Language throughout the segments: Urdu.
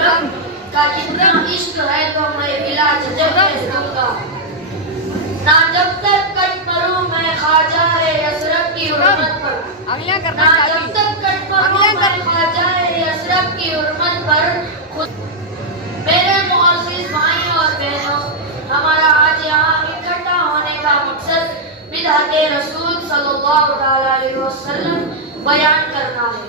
وسلم کا جتنا عشق ہے تو میں بلا جھجک دوں گا، نہ جب تک کٹ مروں میں خواجہ یثرب کی حرمت پر، نہ جب تک کٹ مروں میں خواجہ یثرب کی حرمت پر. میرے معزز بھائیوں اور بہنوں، ہمارا آج یہاں اکٹھا ہونے کا مقصد بدعت رسول صلی اللہ علیہ وسلم بیان کرنا ہے.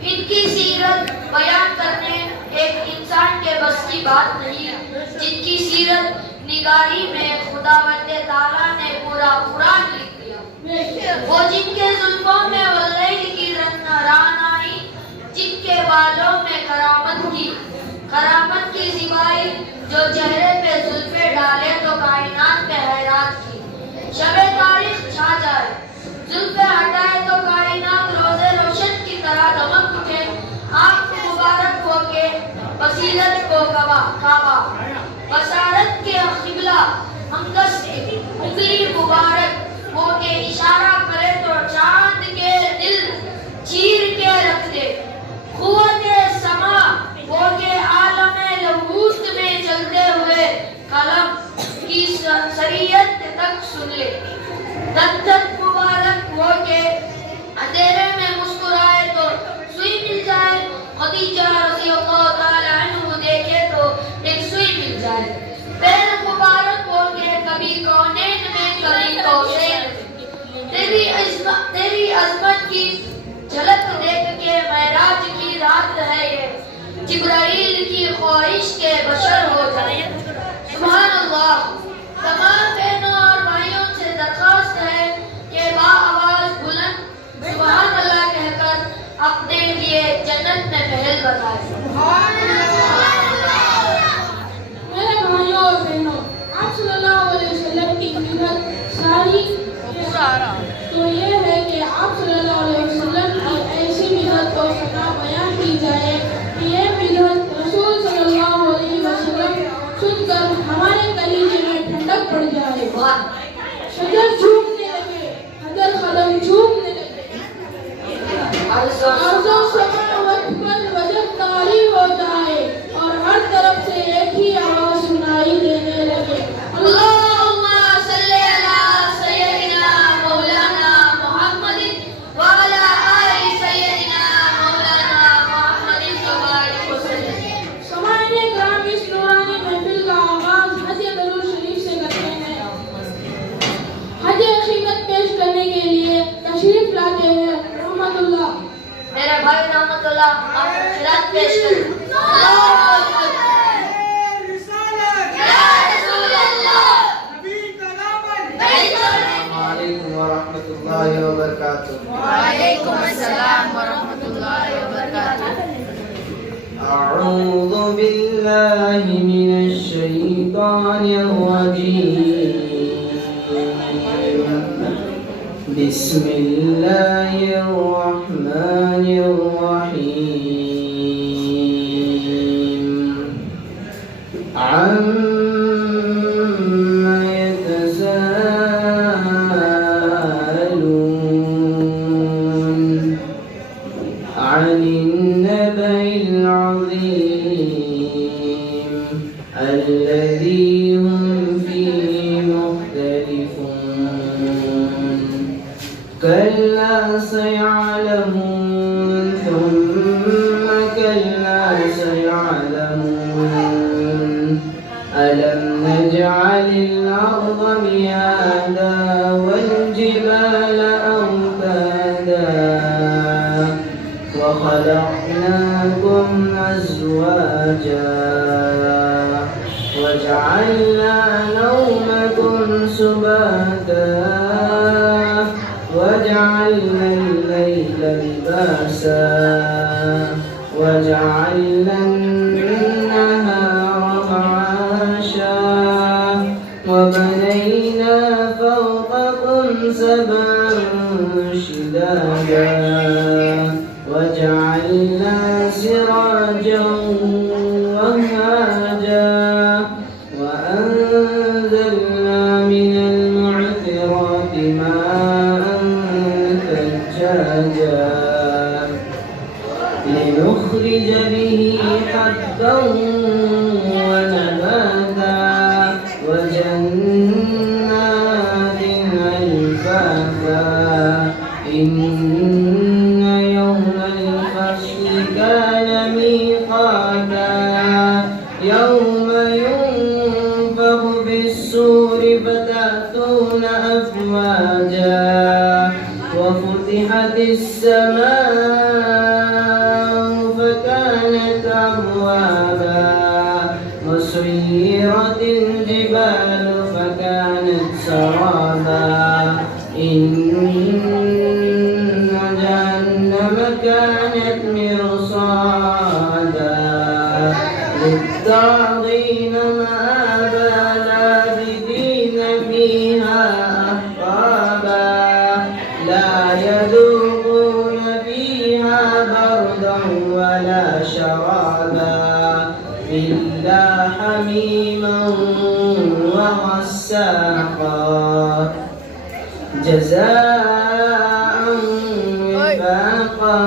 ان کی سیرت بیان کرنے ایک انسان کے بس کی بات نہیں ہے، جن کی سیرت نگاری میں خداوند تعالیٰ نے پورا قرآن لکھ دیا. وہ جن کے زلفوں میں واللیل کی رعنائی، جن کے بالوں میں کرامت کی زیبائی، جو چہرے پہ زلفیں ڈالے تو کائنات پہ حیرات کی. شب تاریخ چھا جائے، زلفیں ہٹائے تو کائنات روزے روشن کی طرح دمک اٹھے. آنکھ مبارک ہو کے بصیرت کو کعبہ، بصارت کے قبلہ انگس انگلی مبارک ہو کے اشارہ کرے تو چاند کے دل چیر کے رکھ دے. قوت سما ہو کے عالم لہوست میں چلتے ہوئے قلم کی شریعت تک سن لے. دت مبارک ہو کے اندھیرے میں مسکرائے تو سوئی مل جائے. خدیجہ رضی اللہ تعالی عنہ دیکھے تو ایک سوئی مل جائے. پیر مبارک ہو کے کبھی کونین میں کبھی کوشین تیری عظمت کی جھلک دیکھ کے معراج کی رات ہے یہ، جبرائیل کی خواہش کے بشر ہو جائے. سبحان اللہ. تمام بہنوں اور بھائیوں سے درخواست ہے کہ با آواز بلند سبحان اللہ کہہ کر اپنے لیے جنت میں پہل بتائیں. میرے بھائیوں اور بہنوں، آپ صلی اللہ علیہ وسلم کی مدحت ساری تو یہ ہے کہ آپ صلی اللہ علیہ وسلم کی ایسی مدحت اور ثنا بیان کی جائے کہ یہ مدحت رسول صلی اللہ علیہ وسلم سن کر ہمارے کلیجے میں ٹھنڈک پڑ جائے. شجر جھومنے لگے، حجر قلم جھومنے لگے، ارض و سماوات پر وجب طاری ہو جائے اور ہر طرف سے ایک ہی آواز سنائی دینے لگے. اللہم صلی علی سیدنا مولانا محمد وعلی آل سیدنا مولانا محمد وبارک وسلم. سامعین کرام، اس نورانی محفل کا آغاز حج درود شریف سے کرتے ہیں. حج عقیدت پیش کرنے کے لیے تشریف لاتے ہیں رحمت اللہ. میرے بھائی رحمت اللہ آپ خیرات پیش کریں. وعلیکم السلام ورحمۃ اللہ وبرکاتہ. أعوذ بالله من الشيطان الرجيم. بسم الله الرحمن الرحيم. عما يتساءلون عن النبأ العظيم الذي هم فيه مختلفون. كلا سيعلمون ثم كلا سيعلمون. ألم نجعل الأرض مهادا والجبال أوتادا وخلقناكم أزواجا وجعلنا نومكم سباتا وجعلنا الليل لباسا وجعلنا النهار معاشا وبنينا فوقكم سبعا شدادا وجعلنا سراجا وهاجا وأنزلنا من المعثرات ماء ثجاجا لنخرج به حبا حبا ونباتا وجنات ألفافا إن يوم الفصل كان ميقاتا يوم ينفخ في الصور فتأتون أفواجا وفتحت السماء فكانت أبوابا وسيرت الجبال فكانت سرابا إن جهنم كانت مرصادا للطاغين مآبا لابثين فيها أحقابا لا يذوقون فيها بردا ولا شرابا إلا حميما وغساقا جزاء وفاقا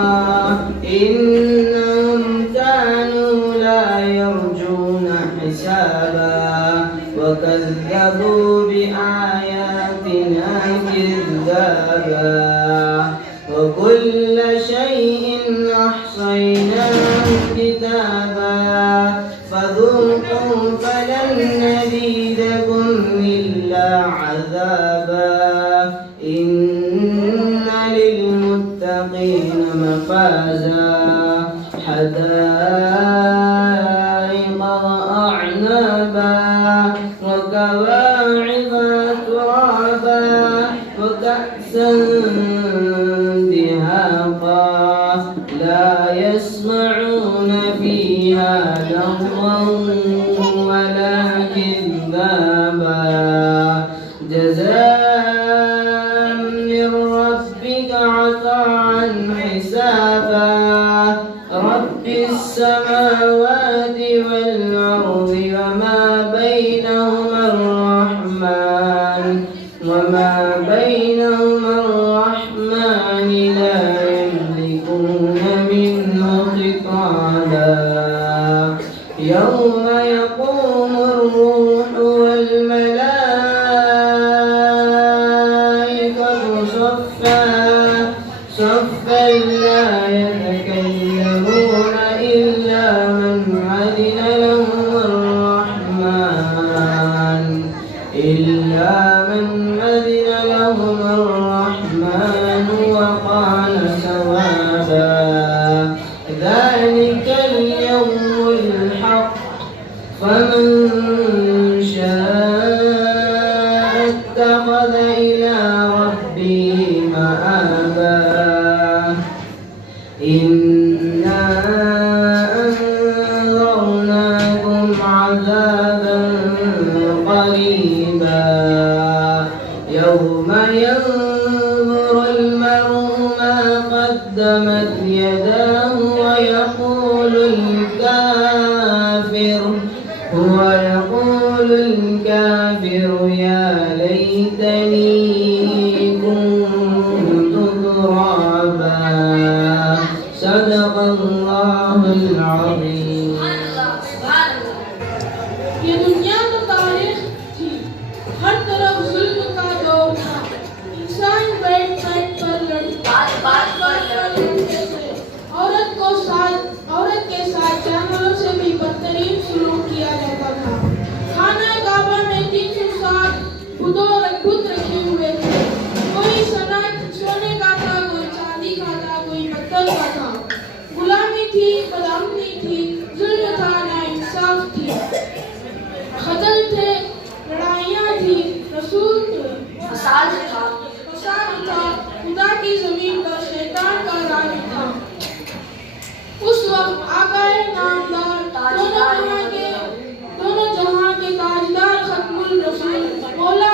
إنهم كانوا لا يرجون حسابا وكذبوا بآياتنا كذابا وكل شيء أحصيناه كتابا فذوقوا فلن نزيدكم إلا عذابا إن للمتقين مفازا حدائق وأعنابا وكواعب ترابا وكأسا دهاقا لا يسمعون فيها لغوا ولا كذابا جزاء من ربك عطاء حسابا رب السماوات والأرض وما بينهما الرحمن لا يملكون منه خطابا يوم يقوم الروح والملائكة صفا لا يتكلمون إلا من أذن له الرحمن وقال صوابا ذلك اليوم الحق فمن شاء اتخذ إلى ربه مآبا إنا أنذرناكم عذابا قريبا يوم ينظر المرء ما قدمت يداه ويقول الكافر يا ليتني كنت ترابا صدق الله العظيم. یہ دنیا تو تاریخ تھی، ہر طرف ظلم کا دور تھا، انسان بیٹھ پر لڑتے تھے، عورت کے ساتھ جانوروں سے بھی بدترین سلوک کیا جاتا تھا۔ خانہ کعبہ میں 360 بت رکھے ہوئے تھے، کوئی سونے کا تھا، کوئی چاندی کا تھا، کوئی پتھر کا تھا۔ غلامی تھی، بدامنی تھی، ظلم تھا، ناانصاف تھی، قتل تھے، لڑائیاں تھی، رسول تھے، فساد تھا، خدا کی زمین پر شیطان کا راج تھا۔ اس وقت آقائے نامدار دونوں جہاں کے تاجدار ختم الرسول مولا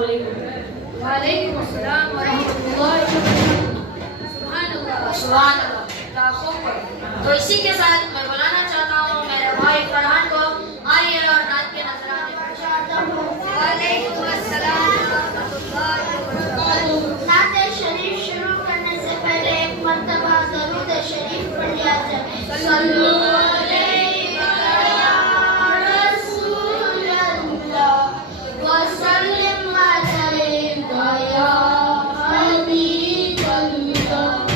السلام علیکم. وعلیکم السلام ورحمۃ اللہ وبرکاتہ. سبحان اللہ سبحان اللہ. خوب پڑھا. تو اسی کے ساتھ میں بلانا چاہتا ہوں میرے بھائی فرحان کو. آئیے اور نعت کے نذرانے پیش کرتا ہوں. وعلیکم السلام ورحمۃ اللہ وبرکاتہ. نعت شریف شروع کرنے سے پہلے ایک مرتبہ درود شریف پڑھ لیا جائے. صلو علیک یا رسول اللہ وسلم علیک یا حبیب اللہ.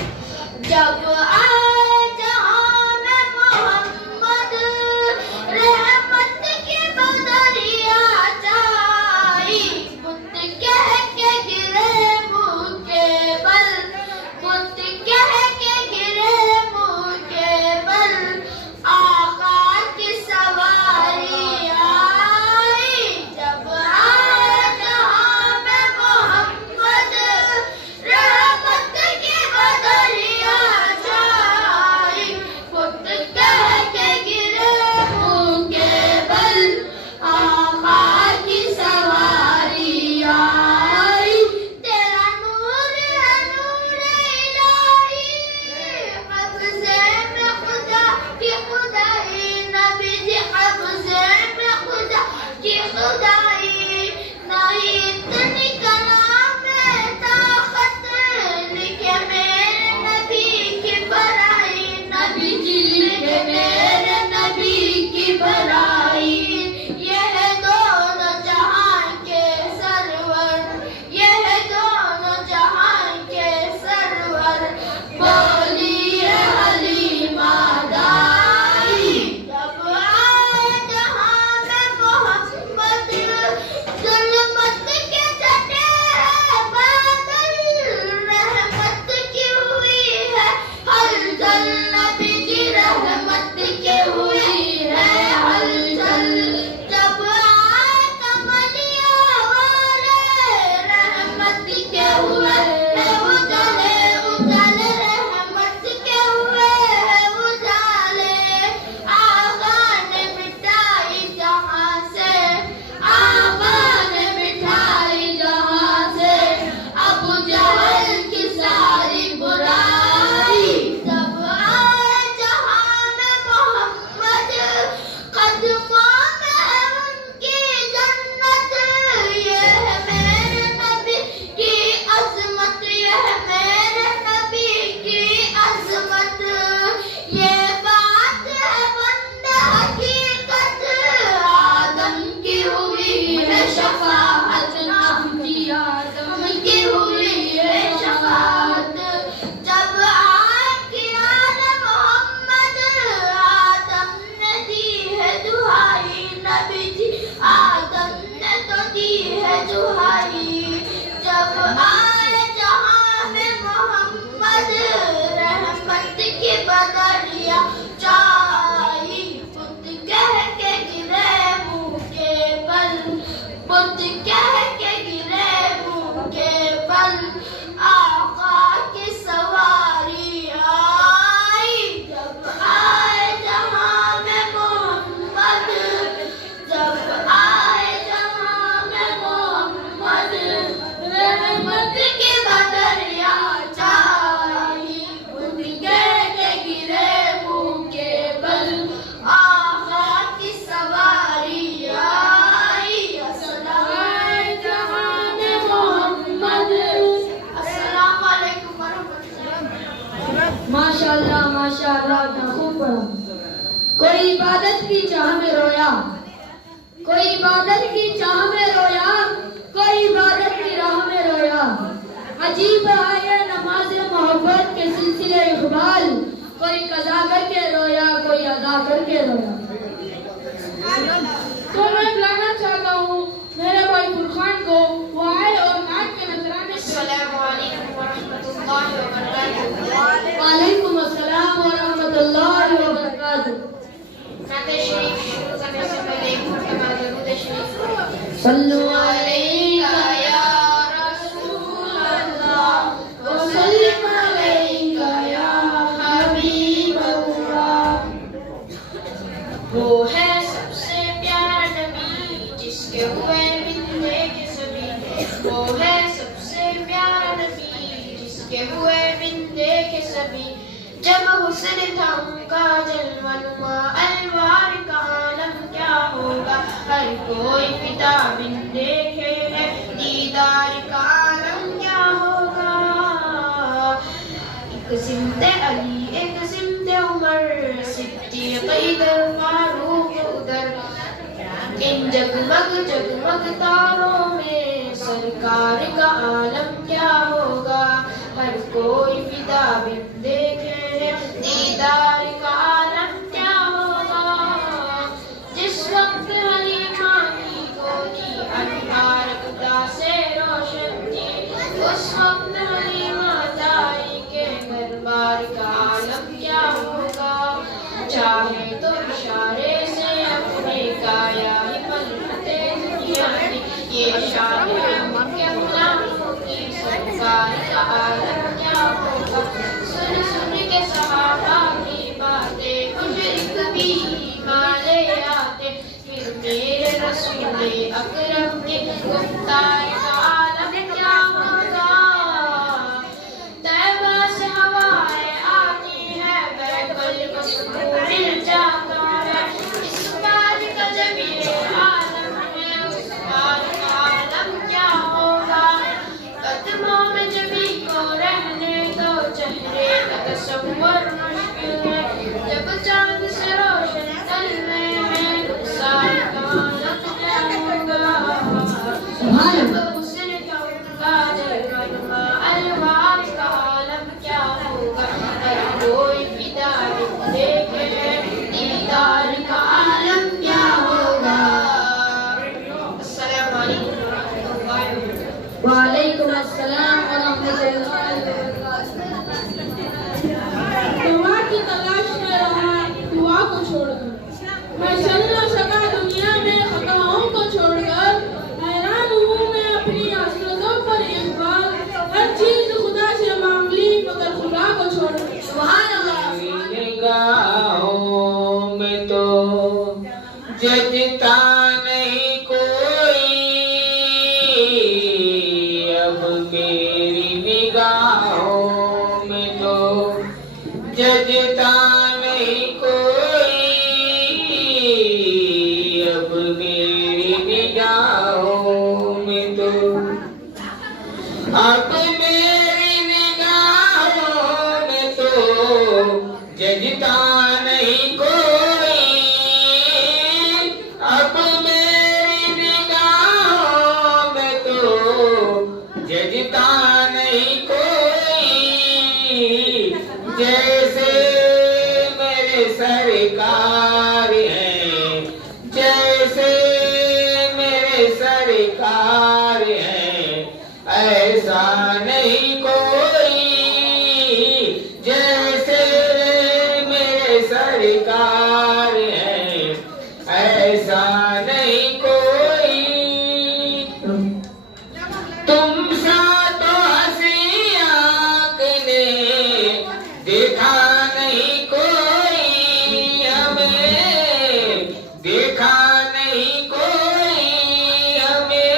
جب آئے جہاں میں محمد رحمت کی بدریا چائی. بت کہہ کے گرے منہ کے بل, بت کہہ کے گرے منہ کے بل, آقا کی سواری آئی. جب آئے جہاں میں محمد رحمت کی بدریا چائی. بت کہہ کے گرے منہ کے بل, آقا کی سواری آئی. تیرا نور ہے نور الہی, قبضے میں خدا کی خدائی. نبی جی قبضے میں خدا کی خدائی. نہیں اتنی کلام میں طاقت, لکھے میرے نبی کی برائی. نبی جی لکھے میرے نبی کی برائی. یہ ہے دونوں جہان کے سرور, یہ ہے دونوں جہان کے سرور. بولی ہے حلیمہ دائی. جب آئے جہاں میں محمد ظلمت کے چٹے ہیں بادل, رحمت کی ہوئی ہے ہلچل. نبی کی رحمت کی ہوئی ہے ہلچل. جب آئے کملیہ والے, رحمت کے ہوئے ہے اجالے اجالے. رحمت کے ہوئے ہے اجالے. آقا نے مٹائی جہاں سے, آقا نے مٹائی جہاں سے ابو جہل کی ساری برائی. جب آئے جہاں میں محمد, قدموں میں ان کی جنت. یہ ہے میرے نبی کی عظمت, یہ ہے میرے نبی کی عظمت. یہ بات ہے بندہ حقیقت, آدم کی ہوئی ہے شفاعت. نبی آدم کی ہوئی ہے شفاعت. جب آپ کی آل محمد, آدم نے دی ہے دہائی. نبی جی آدم نے تو دی ہے دہائی. جب آئے جہاں میں محمد رحمت کی بدریا چائی. بت کہہ کے گرے منہ کے بل, بت کہہ کے گرے منہ کے بل, آقا کی سواری آئی. جب آئے جہاں میں محمد, جب آئے جہاں میں محمد رحمت کی بدریا چائی. بت کہہ کے گرے منہ کے بل, آقا کی سواری آئی. السلام جہاں میں محمد. السلام علیکم ورحمۃ اللہ. ماشاء اللہ اتنا خوب پڑھا. کوئی عبادت کی چاہ میں رویا, کوئی عبادت کی چاہ میں رویا, کوئی عبادت کی راہ میں رویا. عجیب ہے یہ نماز محبت کے سلسلے اقبال, کوئی قضا کر کے رویا, کوئی ادا کر کے رویا. تو میں بلانا چاہتا ہوں میرے بھائی فرخان کو, وہ آئے اور نعت کے نذرانے. السلام علیکم ورحمۃ اللہ وبرکاتہ. وعلیکم السلام ورحمۃ اللہ وبرکاتہ. نعت شریف شروع کرنے سے پہلے ایک مرتبہ درود شریف. صلو علیک یا رسول اللہ وسلم علیک یا حبیب اللہ. وہ ہے سب سے پیارا نبی, جس کے ہوئے ملنے کے سبھی وہ ہے سب سے پیارا نبی جس کے ہوئے بن دیکھے سبھی جب حسن تھا ان کا جلوہ نما الوار کا عالم کیا ہوگا ہر کوئی فدا بن دیکھے ہے دیدار کا عالم کیا ہوگا ایک سمت علی ایک سمت عمر صدیق ادھر فاروق ادھر ان جگمگ جگمگ تاروں میں سرکار کا عالم کیا ہوگا ہر کوئی فدا بن دیکھے دیدار کا عالم کیا ہوگا جس وقت حلیمہ کی گودی انوار خدا سے روشن تھی اس وقت حلیمہ دائی کے دربار کا عالم کیا ہوگا چاہے تو اشارے سے اپنے کایا ہی پلٹتے دنیا کی یہ شان ہم کے غلاموں کی سرکار کا عالم کیا ہوگا سن سن کے صحابہ کی باتیں مشرک بھی ایمان لے آتے پھر میرے رسول اکرم کے گفتار کا عالم کیا ہوگا طیبہ سے ہوائیں آتی ہے بیت المعمور مل جاتا ہے اس بار کا جب یہ عالم ہے اس بار کا عالم کیا ہوگا قدموں میں جبھی کو رہنے دو چہرے کا تصور مشکل ہے جب چاند سے روشن تلوے ہیں رخسار کا عالم کیا ہوگا جب حسن کا ان کا جلوہ نما الوار کا عالم کیا ہوگا ہر کوئی فدا بن دیکھے دیدار کا عالم کیا ہوگا السلام علیکم ورحمۃ اللہ وبرکاتہ وعلیکم السلام ورحمۃ اللہ دعا کی تلاش میں رہا دعا کو چھوڑ کر میں چل نہ سکا دنیا میں خطاؤں کو چھوڑ کر حیران ہوں میں اپنی حسرتوں پر اقبال ہر چیز خدا سے مانگ لی مگر خدا کو چھوڑ کر سبحان اللہ نگاہوں میں تو ججتا نہیں کوئی اب میری نگاہوں میں تو ججتا نہیں کوئی اب میری نگاہوں میں تو اب میری نگاہوں میں تو ججتا نہیں کوئی اب میری نگاہوں میں تو ججتا نہیں کوئی جیسے میرے سرکار ہیں جیسے میرے سرکار ہیں ایسا نہیں کوئی جیسے میرے سرکار ہیں ایسا نہیں کوئی تم سا تو ہنسی آنکھ نے دیکھا نہیں کوئی ہمیں دیکھا نہیں کوئی ہمیں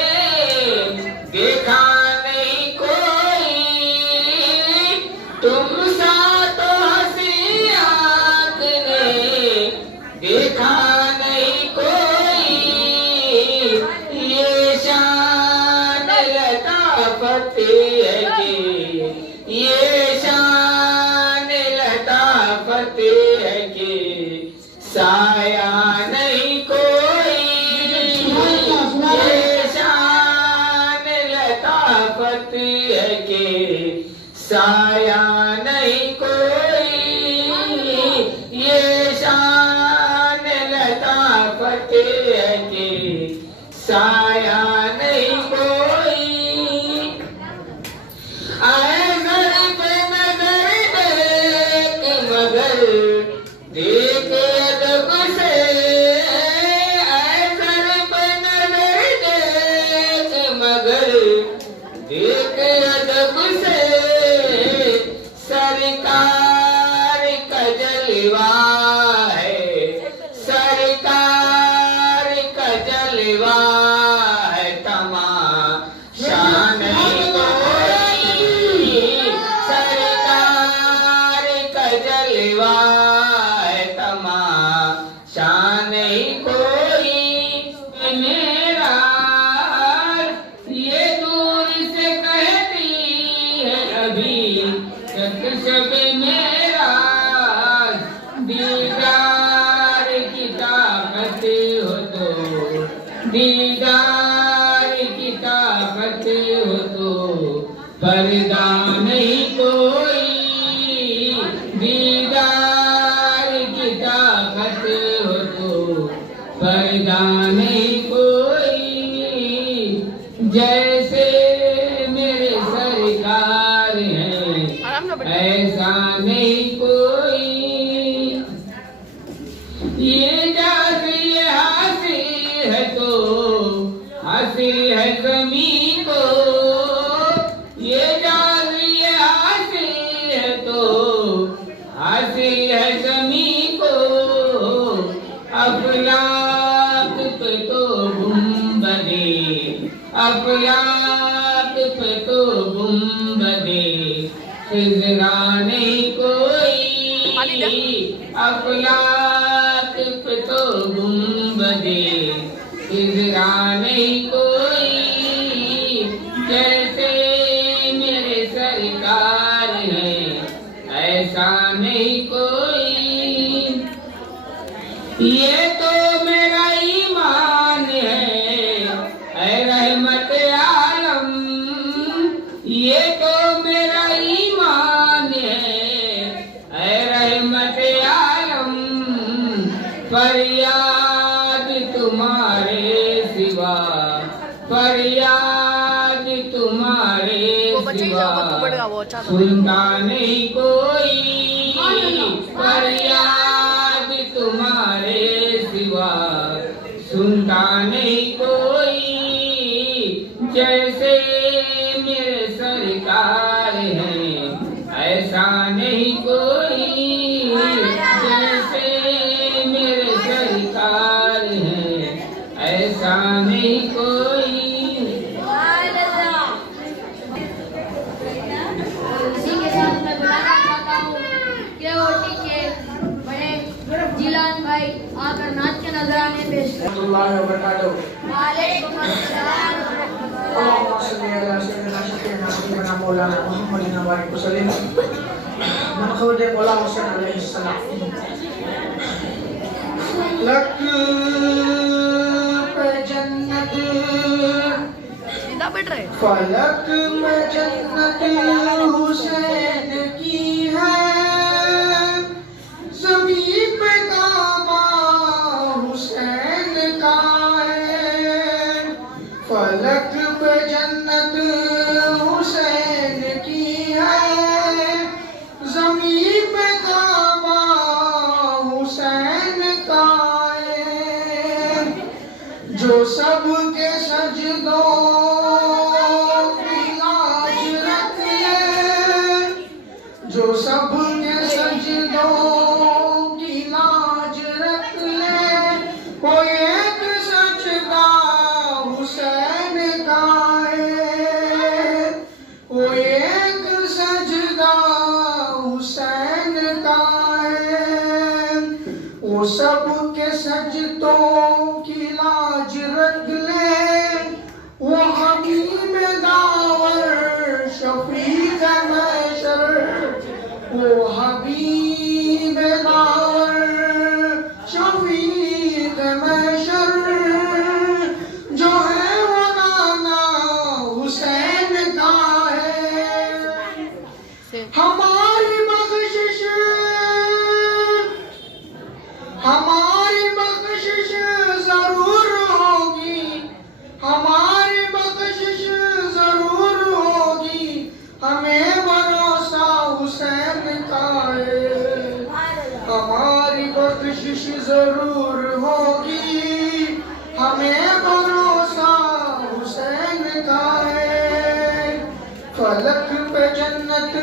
دیکھا نہیں کوئی تم سا تو ہنسی آنکھ نے دیکھا نہیں کوئی یہ شان لطافت ہے کہ یہ شان لطافت ہے کہ سایہ نہیں کوئی یہ شان لطافت ہے کہ سایہ نہیں کوئی یہ شان لطافت ہے کہ سایہ نہیں کوئی آئے نظر پہ نظر دیکھ مگر دیکھ ادب سے آئے نظر پہ نظر دیکھ مگر دیکھ ادب سے سرکار کا جلوہ ہے سرکار کا جلوہ ہے تماشا دیدار کی طاقت ہو تو پردہ نہیں کوئی دیدار کی طاقت ہو تو پردہ نہیں کوئی جیسے میرے سرکار ہیں ایسا نہیں کوئی یہ جاز یہ حاصل ہے تو حاصل ہے زمین کو یہ جاز یہ حاصل ہے تو حاصل ہے زمین کو افلاک پہ تو گنبدے افلاک پہ تو گنبدے خضرا نہیں کوئی افلاک پہ تو گنبدے خضرا نہیں کوئی جیسے میرے سرکار ہیں ایسا نہیں کوئی یہ تو میرا ایمان ہے اے رحمت عالم یہ تو میرا ایمان ہے اے رحمت عالم فریاد تمہارے سوا فریاد تمہارے سوا سنتا نہیں کوئی فریاد تمہارے سوا سنتا نہیں کوئی جیسے میرے سرکار ہیں ایسا نہیں کوئی جیسے میرے سرکار ہیں ایسا نہیں کوئی اسی کے ساتھ میں بلانا چاہتا ہوں کہ وہ ٹیچے بڑے جیلان بھائی آ کر نعت کے نذرانے پیش کریں اللہ وبرکاتہ وعلیکم السلام اللهم صل على سيدنا شفيعنا حبيبنا مولانا محمد وعلى وسلم من خود مولا حسین علیہ السلام لک پہ جنت فلک میں جنت حسین کی ہے زمین پہ کعبہ حسین کا ہے فلک پہ جنت حسین کی ہے زمین پہ کعبہ حسین کا ہے جو سب کے سجدوں کی لاج رکھ لے جو سب کے سجدوں کی لاج رکھ لے وہ ایک سجدہ حسین کا ہے وہ ایک سجدہ حسین کا ہے وہ سب کے سجدوں کی لاج رکھ لے وہ حکیم داور شفیق محشر وہ حبیب داور شفیق محشر جو ہے وہ نانا حسین کا ہے ہماری بخشش ضرور ہوگی ہماری بخشش ضرور ہوگی ہمیں بھروسہ حسین کا ہے ہماری بخشش ضرور ہوگی ہمیں بھروسہ حسین کا ہے فلک پہ جنت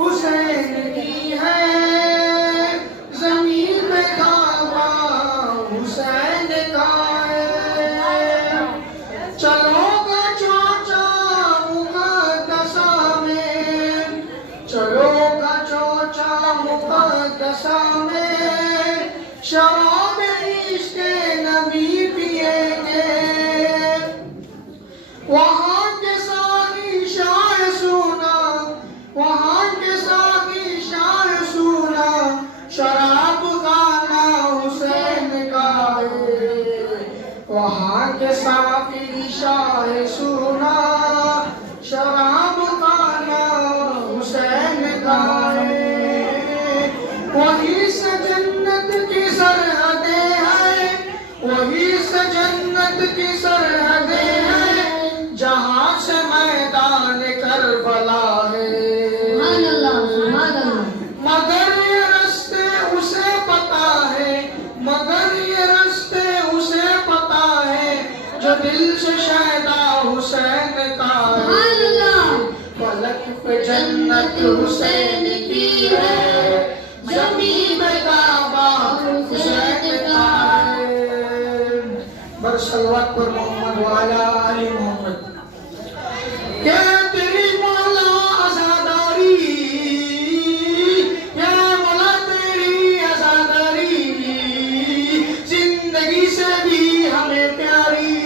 حسین کی ہے زمین پہ کعبہ حسین کا ہے چلو گا چوچا مقدسہ میں چلو گا چوچا مقدسہ میں شراب عشق نبی پیئیں گے وہاں کے ساری شاہ سونا وہاں وہاں کے ساقی شاہ سونا شراب خانہ حسین گائے وہی سے جنت کی سرحدیں ہیں وہی سے جنت کی سرحدیں ہیں جہاں سے میدان کربلا ہے مگر یہ رستے اسے پتا ہے مگر یہ رستے اسے پتا ہے جو دل سے شیدا حسین کا ہے فلک پہ جنت حسین کی ہے زمین میں کعبہ حسین کا ہے برسلوات پر محمد وعلا علی محمد کہ تیری مولا عزاداری یا مولا تیری عزاداری زندگی سے بھی ہمیں پیاری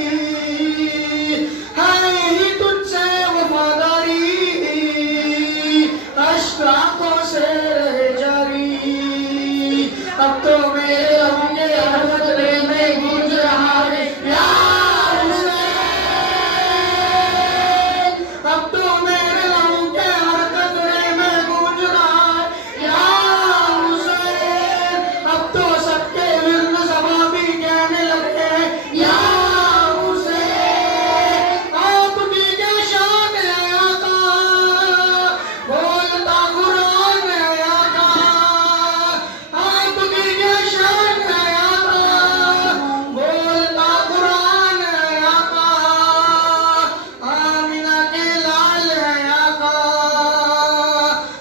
ہے ہی تجھ سے وفاداری اشک آنکھوں سے رہے جاری اب تو میرے ہم کے ہر قطرے میں گونج رہا ہے یا حسین اب تو میرے ہم کے ہر قطرے میں گونج رہا ہے یا حسین اب تو سب کے ورد زباں بھی کہنے لگے یا حسین آپ کی کیا شان ہے آقا بولتا قرآن ہے آقا آپ کی کیا شان ہے آقا بولتا قرآن ہے آقا آمینہ کے لال ہے آقا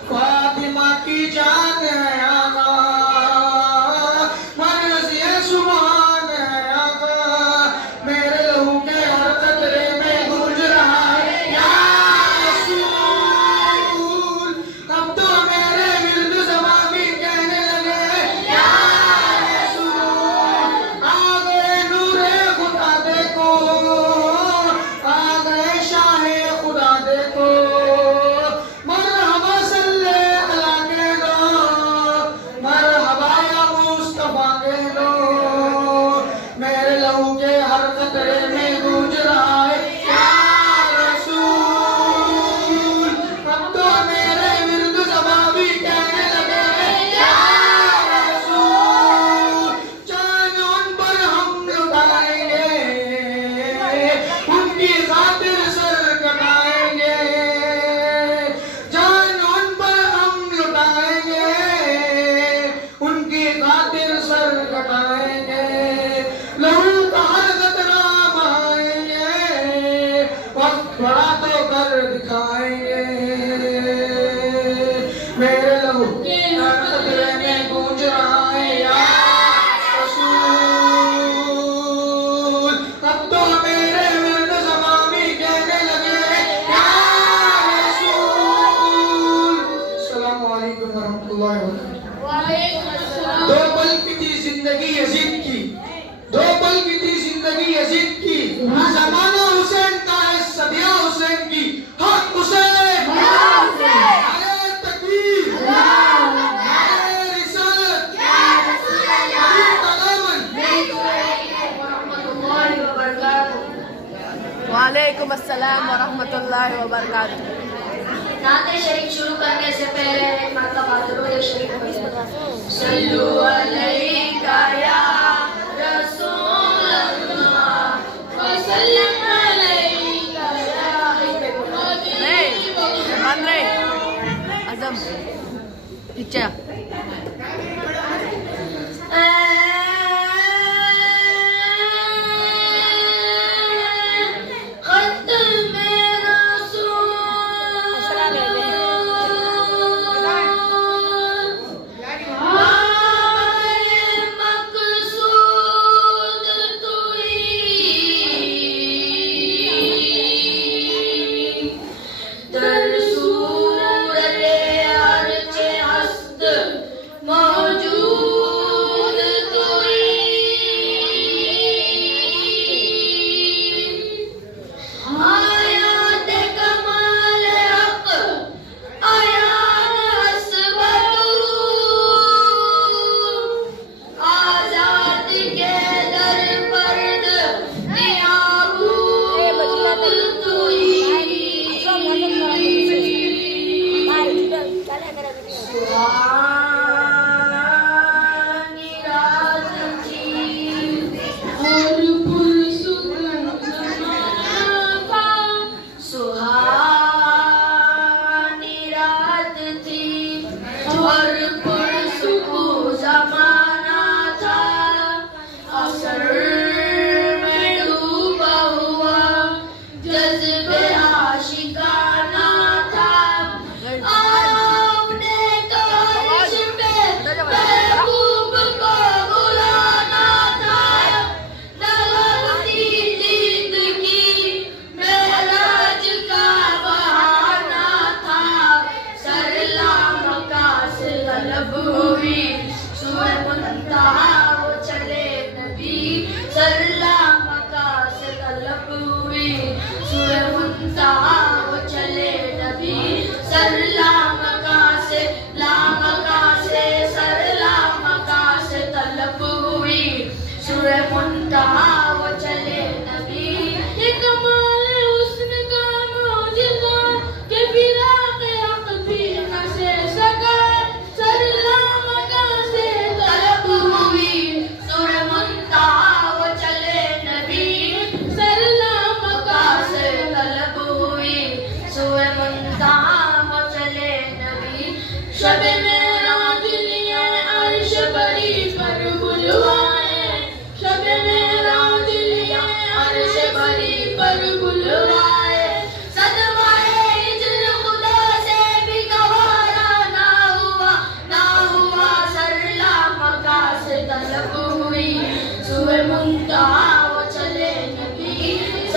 فاطمہ کی جان ہے آقا مرضی سبحان ہے آقا میرے لہو کے ہر قطرے میں گونج رہا ہے یا رسول اب تو میرے ورد زباں بھی کہنے لگے یا رسول آ گئے نور خدا دیکھو آ گئے شاہ خدا دیکھو مرحبا صلی اللہ کے دو مرحبا یا مصطفیٰ کے دو میرے لہو کے ہر قطرے میں گونج رہا ہے یا رسول اب تو میرے ورد زباں بھی کہنے لگے یا رسول چاند ان پر ہم لٹائیں گے ان کی خاطر سر کٹائیں گے جان ان پر ہم لٹائیں گے ان کی خاطر سر کٹائیں گے لہو کا ہر قطرہ بہائیں گے وقت بڑا تو کر دکھائیں گے میرے لہو کے ہر قطرے میں گونج رہا ہے یا رسول اب تو میرے ورد زباں بھی کہنے لگے یا رسول السلام علیکم ورحمۃ اللہ وبرکاتہ وعلیکم السلام دو پل کی تھی زندگی یزید کی دو پل کی تھی زندگی یزید کی زمانہ حسین کا ہے صدیہ حسین کی حق حسین نعرہ تکبیر نعرہ رسالت علی تغامن ورحمۃ اللہ وبرکاتہ وعلیکم السلام ورحمۃ اللہ وبرکاتہ. نعت شریف شروع کرنے سے پہلے ایک مرتبہ درود شریف پڑھیں. صلو علیکہ یا رسول اللہ وسلم علیکہ یا بند رہے اعظم پیچھے در صورت ارچ هست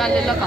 Channel ka.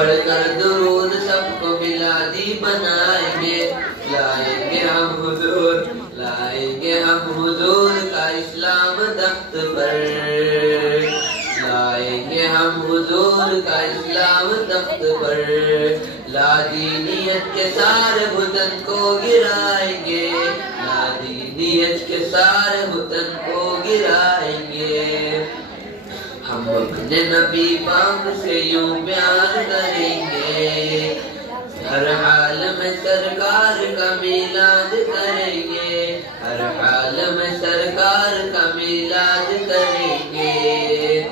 پڑھ کر درود سب کو میلادی بنائیں گے. لائیں گے ہم حضور کا اسلام تخت پر. لائیں گے ہم حضور کا اسلام تخت پر. لادینیت کے سارے بتن کو گرائیں گے. لادینیت کے سارے بتن کو گرائیں گے. ہم اپنے نبی پاک سے یوں پیار کریں گے. ہر حال میں سرکار کا میلاد کریں گے. ہر حال میں سرکار کا میلاد کریں گے.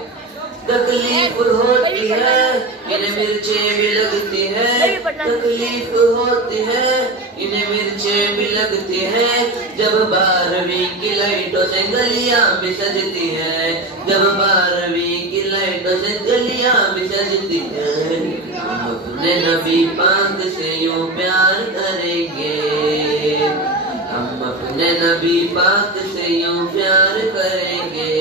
تکلیف ہوتی ہے انہیں مرچیں بھی لگتی ہے. تکلیف ہوتی ہے انہیں مرچیں بھی لگتی ہے. جب 12ویں کی لائٹوں سے گلیاں بھی سجتی ہیں. جب 12ویں کی لائٹوں سے گلیاں بھی سجتی ہیں. ہم اپنے نبی پاک سے یوں پیار کریں گے. ہم اپنے نبی پاک سے یوں پیار کریں گے.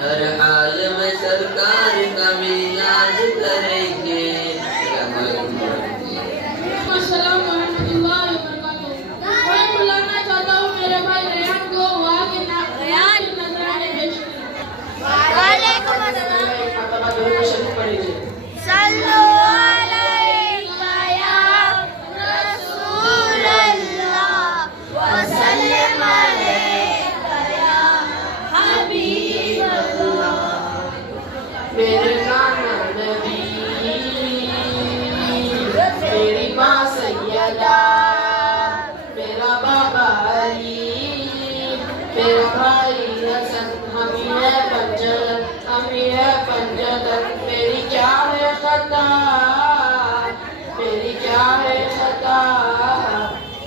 ہر حال میں سرکار کا میلاد کریں گے. السلام ورحمۃ اللہ وبرکاتہ. میں بلانا چاہتا ہوں میرے بھائی ریحان کو وہاں کے نذرانے پیش کریں. وعلیکم السلام. صلو علیکہ یا رسول اللہ وسلم علیکہ یا حبیب اللہ. میرے نانا نبی میری ماں سیدہ میرا بابا علی میرا بھائی حسن ہم ہی ہے پنجتن ہم ہی ہے پنجتن. میری کیا ہے خطا میری کیا ہے خطا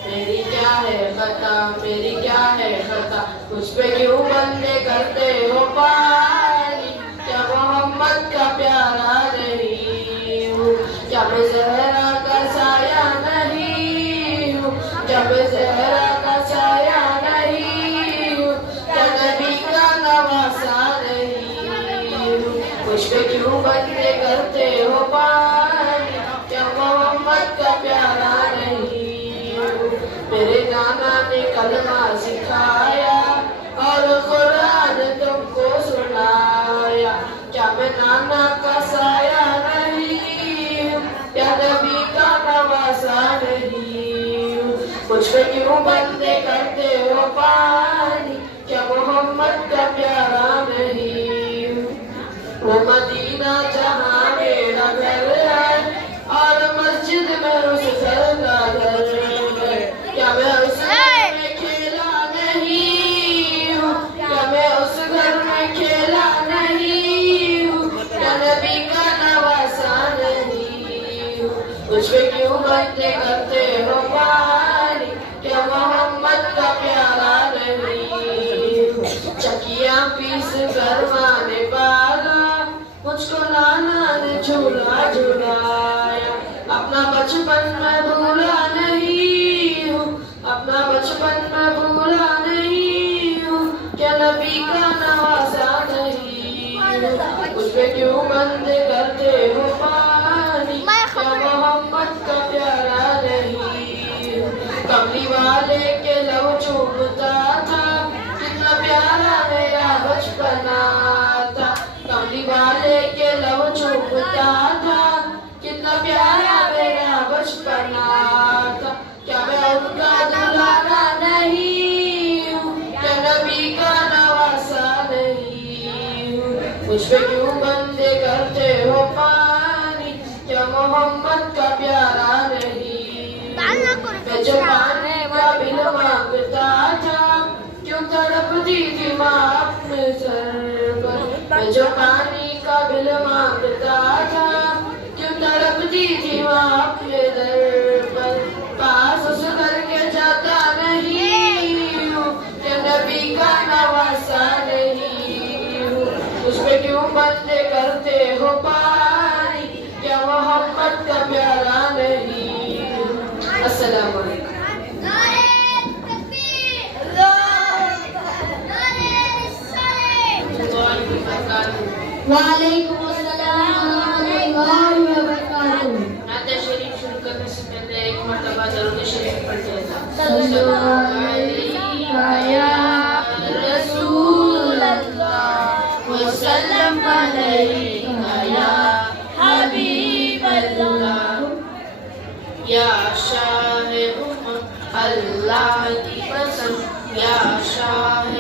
میری کیا ہے خطا میری کیا ہے خطا. مجھ پہ کیوں بندے کرتے ہو پانی. کیا محمد کا پیارا نہیں ہوں. کیا میں زہرا کا سایہ نہیں ہوں. کیا میں زہرا کا سایہ نہیں ہوں. کیا نبی کا نواسا نہیں ہوں. مجھ پہ کیوں بندے کرتے ہو پانی. کیا محمد کا پیارا نہیں ہوں. میرے نانا نے کلمہ سکھایا اور قرآن تم کو سنایا. کیا میں نانا کا سایہ نہیں ہوں. کیا نبی کا نواسا نہیں ہوں. مجھ پہ کیوں بندے کرتے ہو پانی. کیا محمد کا پیارا نہیں ہوں. وہ مدینہ جہاں میرا گھر ہے اور مسجد میں اس گھر کا گھر ہے. کیا میں اس گھر میں کھیلا نہیں ہوں. کیا میں اس گھر میں کھیلا نہیں ہوں. کیا نبی کا نواسا نہیں ہوں. مجھ پہ کیوں بندے کرتے ہو پانی. کیا محمد کا پیارا نہیں ہوں. چکیاں پیس کر ماں نے پالا مجھ کو نانا نے جھولا جھولایا. اپنا بچپن میں بھولا نہیں ہوں. اپنا بچپن میں بھولا نہیں ہوں. کیا نبی کا نواسا نہیں ہوں. مجھ پہ کیوں بندے کرتے ہو پانی. کیا محمد کا پیارا نہیں ہوں. کملی والے کے لو چومتا تھا کتنا پیارا میرا بچپنا تھا. کملی والے کے لو چومتا تھا کتنا پیارا میرا بچپنا تھا. کیا میں ان کا دلانا نہیں ہوں. کیا نبی کا نواسا نہیں ہوں. مجھ پہ کیوں بندے کرتے ہو پانی. کیا محمد کا پیارا نہیں ہوں. میں جو پانی کا بل مانگتا تھا کیوں تڑپتی تھی ماں اپنے سر پر. میں جو پانی کا بل مانگتا تھا کیوں تڑپتی تھی ماں اپنے در پر. پاس اس گھر کے جاتا نہیں ہوں. کہ نبی کا نواسا نہیں ہوں. اس پہ کیوں بندے کرتے ہو پانی. کیا محمد کا پیارا نہیں ہوں. السلام علیکم. وعلیکم السلام ورحمۃ اللہ وبرکاتہ. عليك يا حبيب الله یا شاہ اللہ کی قسم یا شاہ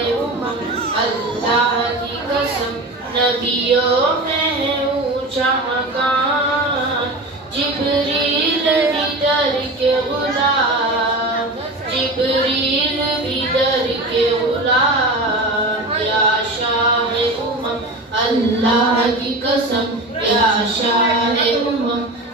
اللہ کی قسم نبیوں میں اونچا مقام جبریل بھی در کے غلام جبریل بھی در کے غلام یا شاہ اللہ کی قسم یا شاہ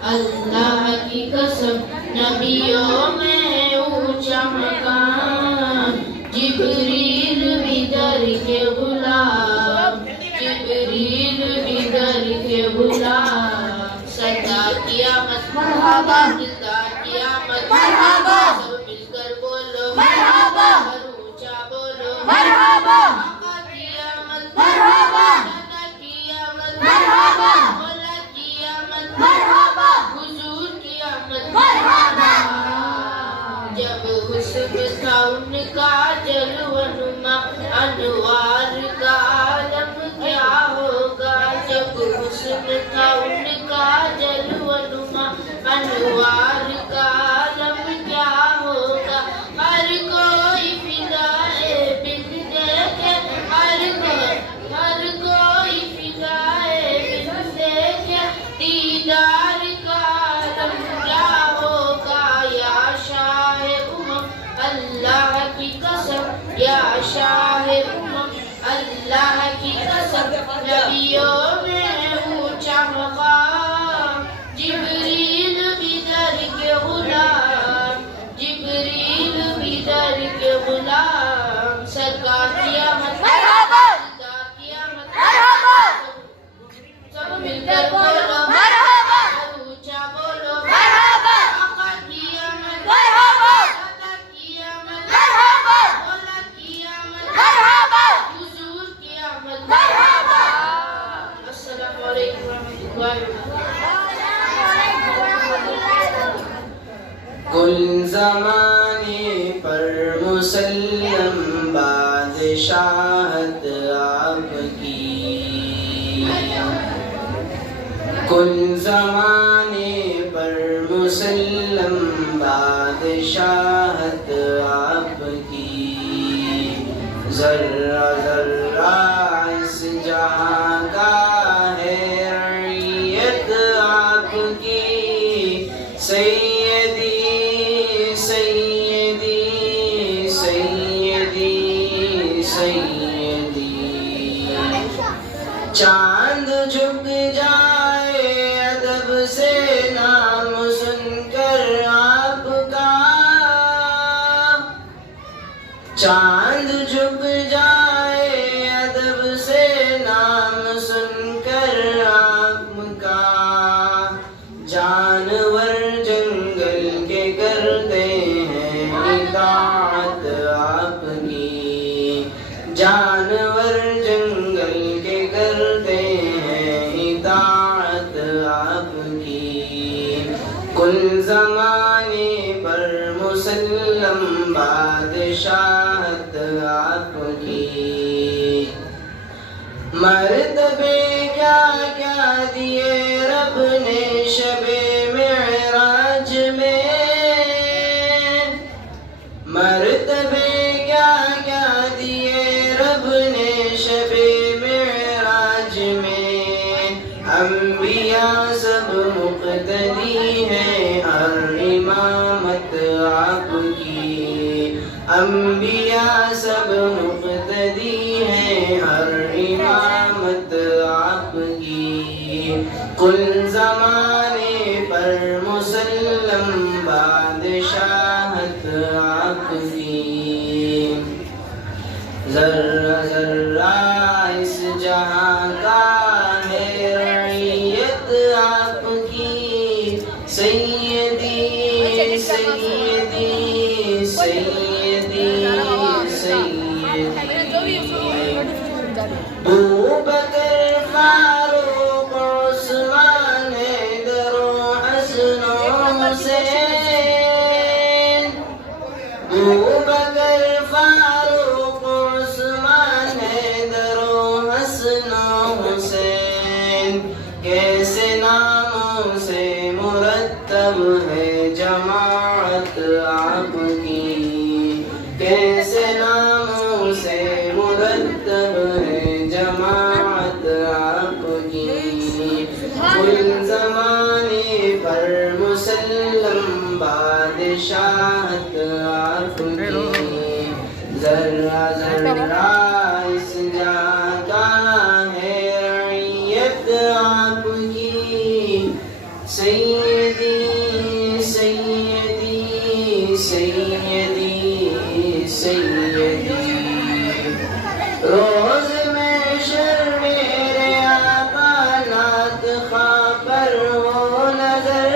اللہ کی قسم نبیوں میں اونچا مقام جبریل بھی در کے غلام جبریل بھی در کے غلام سدا قیامت مرحبا دلدار قیامت مرحبا سب مل کر بولو مرحبا ہر اونچا بولو مرحبا آقا قیامت مرحبا دادا قیامت مرحبا مولا قیامت مرحبا حضور قیامت مرحبا جب حسن تھا ان کا جلوہ نما انوار کا عالم کیا ہوگا جب حسن تھا ان کا جلوہ نما انوار کا عالم کیا ہوگا ہر کوئی فدائے بن دیکھے ہر کوئی فدائے بن دیکھے دیدار کا عالم کیا ہوگا یا شاہ اللہ کی قسم یا شاہ اللہ کی قسم نبیوں میں اونچا مقام جبریل بھی در کے غلام جبریل بھی در کے غلام سرکار قیامت مرحبا قیامت مرحبا سب مل کر بولو مرحبا اونچا بولو مرحبا آقا قیامت مرحبا دادا قیامت مرحبا مولا قیامت مرحبا حضور قیامت مرحبا السلام علیکم ورحمۃ اللہ کل زمانے پر مسلم بادشاہت آپ کی کل زمانے پر مسلم بادشاہت آپ کی ذرہ ذرہ اس جہاں کا ہے رعیت آپ کی سیدی سیدی سیدی سیدی چاند جھک جائے ادب سے نام سن کر آپ کا چاند جھک جائے ادب سے نام سن کر آپ کا جانور جنگل کے کرتے ہیں اطاعت آپ کی جانور جنگل کے کرتے ہیں اطاعت آپ کی کل زمانے پر مسلم بادشاہت آپ کی مرتبے کیا کیا دیے رب نے شب معراج میں مرتبے کیا کیا دیے رب نے شب معراج میں انبیاء سب مقتدی ہیں ہر امامت آپ کی انبیاء سب مقتدی ہیں ہر امامت آپ کی کل زمانے پر مسلم بادشاہت آپ کی ذرہ ذرہ اس جہاں کا ہے رعیت آپ کی سیدی سیدی سیدی سیدی ابوبکر فاروق عثمان حیدر و حسن و حسین ابوبکر فاروق عثمان حیدر و حسن و مکتب ہے جماعت آپ کی، کل زمانے پر مسلم بادشاہت آپ کی، ذرہ ذرہ اس جہاں کا ہے رعیت آپ کی، سیدی سیدی سیدی سیدی، روز محشر میرے آقا نعت خواں پر ہو نظر،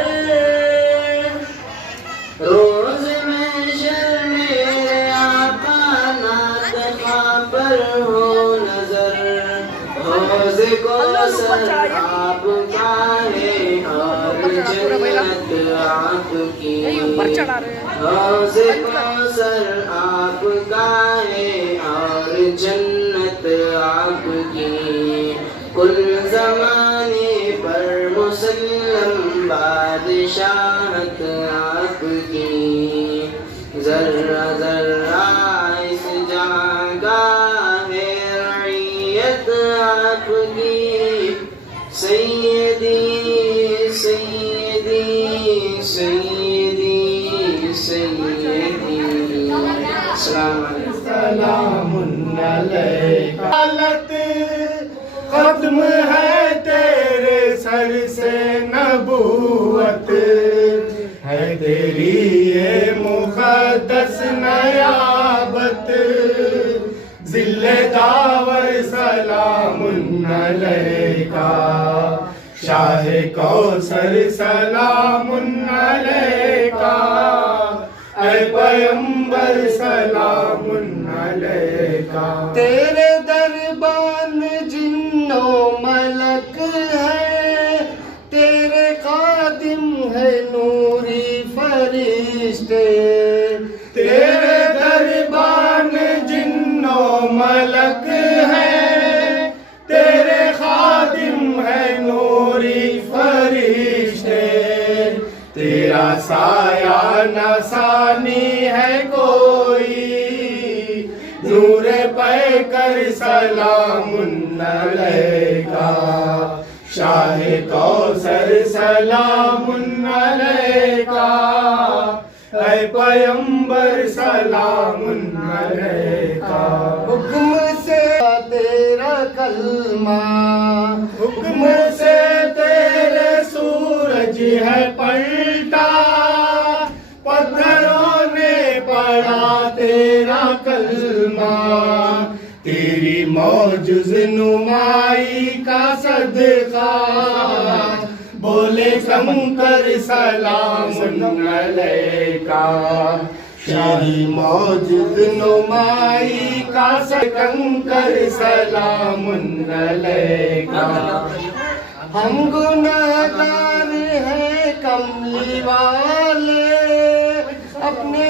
روز محشر میرے آقا نعت خواں پر ہو نظر، حوض کوثر آپ کا ہے اور جنت آپ کی، حوض کوثر آپ کا ہے اور جنت آپ کی، کل زمانے پر مسلم بادشاہت آپ کی، ذرہ ذرہ اس جہاں کا ہے رعیت آپ کی، سیدی سیدی سیدی سیدی، السلام علیکم۔ سلام علیک، حالت ختم ہے تیرے سر سے نبوت، ہے تیری یہ مقدس نیابت، ذل داور سلام علیکہ، شاہ کوثر سلام علیکہ، اے پیمبر سلام علیکہ، تیرے دربان جن و ملک ہے، تیرے خادم ہے نوری فرشتے، تیرے دربان جن و ملک ہے، تیرے خادم ہے نوری فرشتے، تیرا سایہ نہ ثانی ہے کوئی، نور پیکر سلام علیکہ، شاہ کوثر سلام علیکہ، اے پیمبر سلام علیکہ، حکم سے تیرا کلمہ، حکم سے تیرے سورج ہے پلٹا، پتھروں نے پڑھا تیرا کلمہ، تیری موجز نمائی کا صدقہ، بولے کنکر سلام علیکہ، تیری موجز نمائی کا کنکر سلام علیکہ، ہم گناہگار ہیں کملی والے، اپنے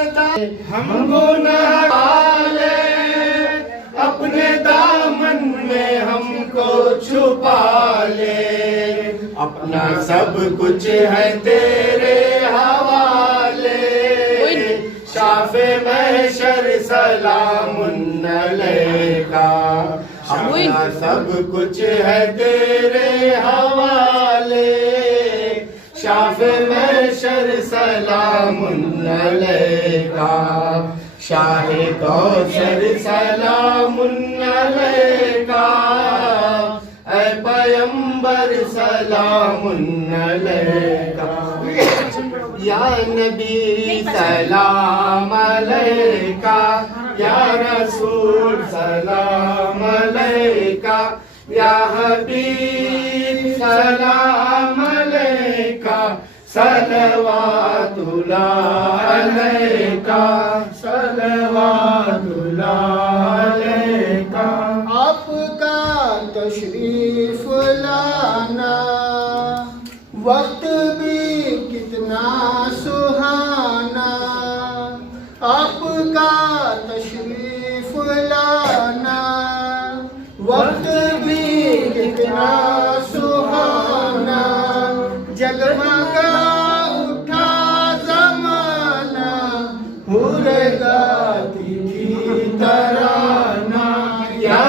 ہم گناہ والے، اپنے دامن میں ہم کو چھپا لے، اپنا سب کچھ ہے تیرے حوالے، شاف محشر سلام علیکہ، اپنا سب کچھ ہے تیرے حوالے، شاف محشر سلام علیکہ، شاہ کوثر سلام علیکہ، اے پیمبر سلام علیکہ، یا نبی سلام علیکہ، یا رسول سلام علیکہ، یا حبیب سلام علیکہ، صلوات اللہ علیکہ، صلوات اللہ علیکہ، آپ کا تشریف لانا وقت بھی کتنا سہانا، آپ کا تشریف لانا وقت بھی کتنا سہانا، جگمگا اٹھا زمانہ، پورے گاتی تھی ترانہ، یا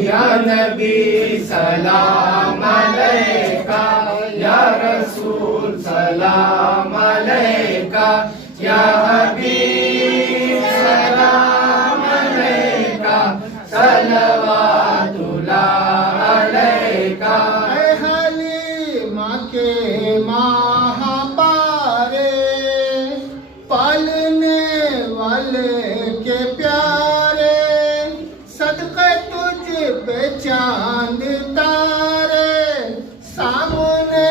یا نبی سلام علیکہ یا رسول سلام علیکہ یا حبیب سلام علیکہ صلوات اللہ علیکہ اے حلیمہ کے ماہ پارے پالنے والے کے پیارے صدقے تجھ پہ چاند تارے سامنے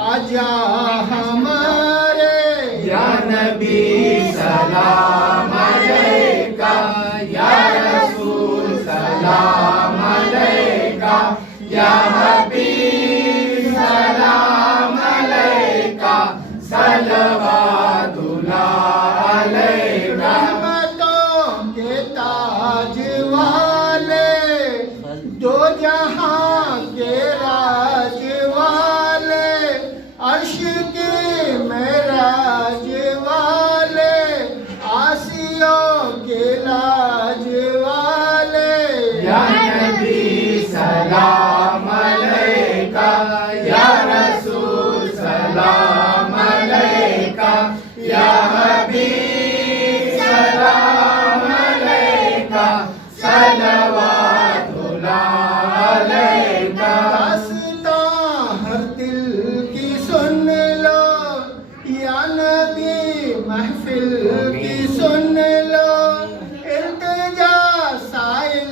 آ جا ہمارے یا نبی سلام علیکہ یا رسول سلام علیکہ یا حبیب سلام علیکہ صلوات اللہ علیکہ رحمتوں کے تاج والے دو جہاں کے راج والے عرش کے معراج والے آسیوں کے لاج والے یا نبی سلام علیکہ یا رسول سلام علیکہ یا حبیب سلام علیکہ صلوات اللہ علیکہ داستان ہر دل کی سن لو یا نبی محفل کی سن لو التجا سائل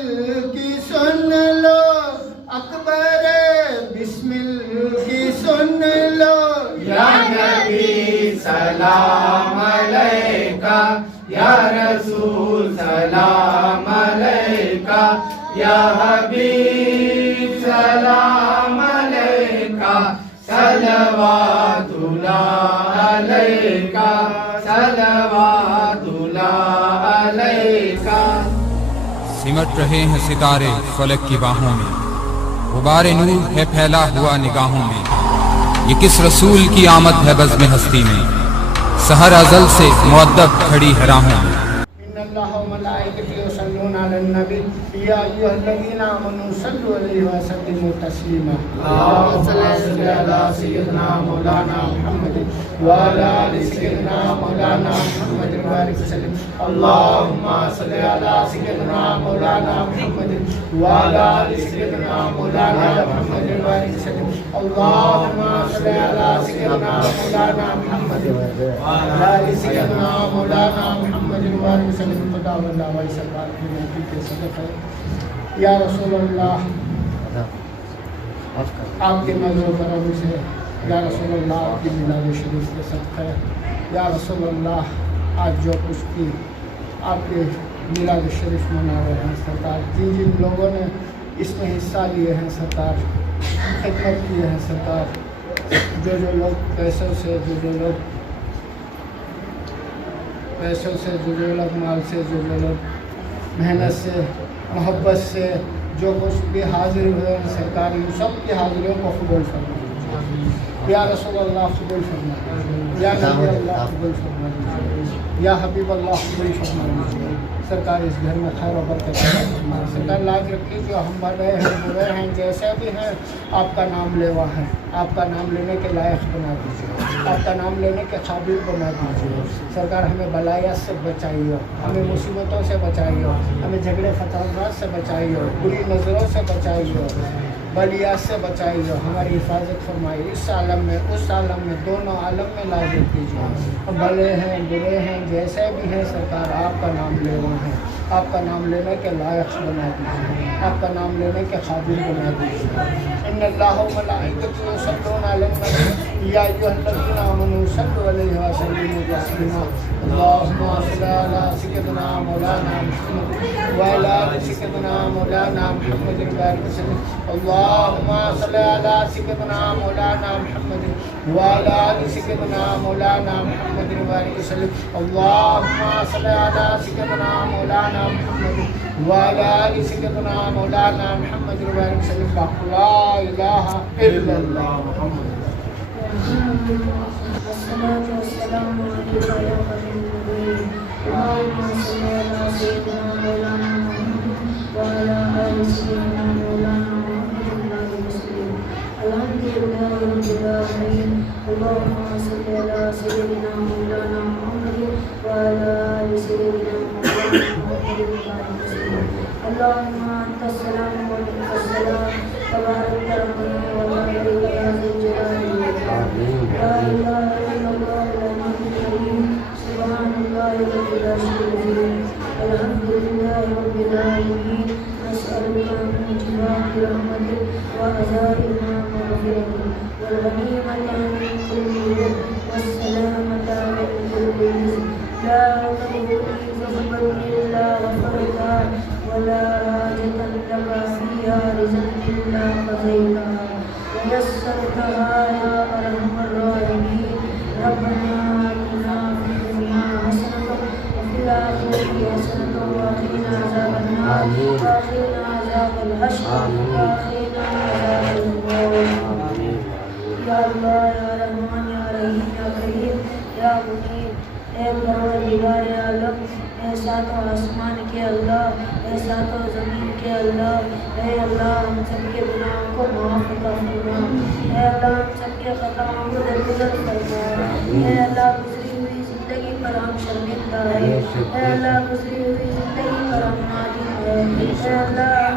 کی سن لو اکبر بسمل کی سن لو یا نبی سلام علیکہ یا رسول سلام علیکہ یا حبیب سلام علیکہ صلوات اللہ علیکہ صلوات اللہ علیکہ سمٹ رہے ہیں ستارے فلک کی باہوں میں غبار نور ہے پھیلا ہوا نگاہوں میں یہ کس رسول کی آمد ہے بزم ہستی میں سحر ازل سے مؤدب کھڑی ہے راہوں میں ان اللہ و ملائکتہ یصلون علی النبی یا ایھا الذین آمنوا صلوا علیہ وسلموا تسلیما اللهم صل علی سیدنا مولانا محمد وعلی آل سیدنا مولانا محمد وبارک وسلم اللهم صل علی سیدنا مولانا محمد وعلی آل سیدنا مولانا محمد وبارک وسلم اللهم صل علی سیدنا مولانا محمد وعلی آل سیدنا مولانا محمد وبارک وسلم خدا اللہ علیہ سرکار کی نبی کے صدق ہے یا رسول اللہ آپ کے نظر و کرم سے یا رسول اللہ آپ کی میلاد شریف کے صدقہ ہے یا رسول اللہ آج جو کچھ کی آپ کے میلاد شریف منا رہے ہیں سرکار جن جن لوگوں نے اس میں حصہ لیے ہیں سرکار خدمت کیے ہیں سرکار جو لوگ پیسوں سے جو لوگ مال سے جو لوگ محنت سے محبت سے جو کچھ بھی حاضر ہوئے ہیں سرکار ان سب کی حاضریوں کو قبول فرما یا رسول اللہ قبول فرما یا نبی اللہ قبول فرما یا حبیب اللہ قبول فرما سرکار اس گھر میں خیر و برکت فرما سرکار لاج رکھیے جو ہم بڑے ہیں برے ہیں جیسے بھی ہیں آپ کا نام لیوا ہے آپ کا نام لینے کے لائق بنا دیجیے آپ کا نام لینے کے قابل بنا دیجیے سرکار ہمیں بلایات سے بچائیے ہمیں مصیبتوں سے بچائیے ہمیں جھگڑے فسادات سے بچائیے بری نظروں سے بچائیے بلیات سے بچائیے ہماری حفاظت فرمائیے اس عالم میں اس عالم میں دونوں عالم میں لازم کیجیے بھلے ہیں برے ہیں جیسے بھی ہیں سرکار آپ کا نام لینا ہے آپ کا نام لینے کے لائق بنا دیجیے آپ کا نام لینے کے قابل بنا دیجیے ان اللہ و ملائکتہ یصلون علی النبی یا ایھا الذین آمنوا صلوا علیہ وسلموا تسلیما اللهم صل علی سیدنا مولانا محمد وعلی آل سیدنا مولانا محمد وبارک وسلم اللهم صل علی سیدنا مولانا محمد وعلی آل سیدنا مولانا محمد وبارک وسلم اللهم صل علی سیدنا مولانا محمد وعلی آل سیدنا مولانا محمد وبارک وسلم لا الہ الا اللہ محمد والصلاة والسلام عليك يا خير النبي اللهم صل على سيدنا مولانا محمد وعلى آل سيدنا مولانا محمد وسلم. الحمد لله رب العالمين. اللهم صل على سيدنا مولانا محمد وعلى آل سيدنا مولانا محمد وسلم. اللهم أنت السلام ومنك السلام تبارك ربنا وتعالى يا ذا الجلال والإكرام. لا إله إلا الله العلي الكريم. سبحان الله رب العرش العظيم. الحمد لله رب العالمين. نسألك من جبال رحمتك وعزائم مغفرتك والغنيمة من كل بر والسلامة من كل إثم. لا تدعو في ذنبا إلا غفرتها ولا حاجة لك فيها رزق إلا قضيتها ويسرتها يا أرحم الراحمين. ربنا آتنا في الدنيا حسنة وفي الآخرة حسنة وقنا عذاب النار وقنا عذاب الحشر وقنا عذاب النار. یا اللہ یا رحمان یا رحیم یا کریم یا منیب، اے پروردگار عالم، اے ساتوں آسمان کے اللہ، اے ساتوں زمین کے اللہ، اے اللہ ہم سب کے گناہوں کو معاف فرما، اے اللہ ہم سب کے خطاؤں کو درگزر فرما، اے اللہ گزری ہوئی زندگی پر ہم شرمندہ ہے، اے اللہ گزری ہوئی زندگی پر ہم نادم ہے، اے اللہ